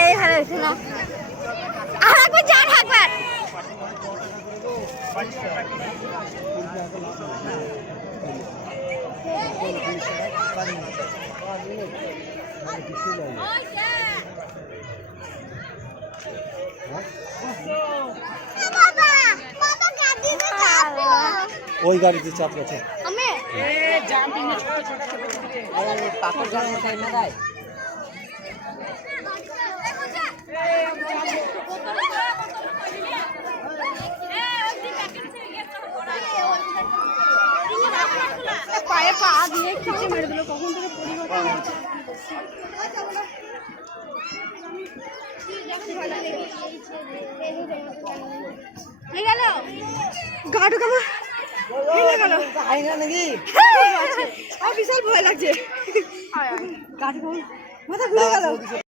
এই ভালো হয়েছে না আর একবার যান একবার। ওই গাড়িতে চাপ গেছে পায়ে পা দিয়ে খিচে মেরে দিল কখন থেকে পরিবর্তন হচ্ছে গেল। গাটু কেমন নাকি বিশাল ভয় লাগছে। মাথা ঘুরে গেল।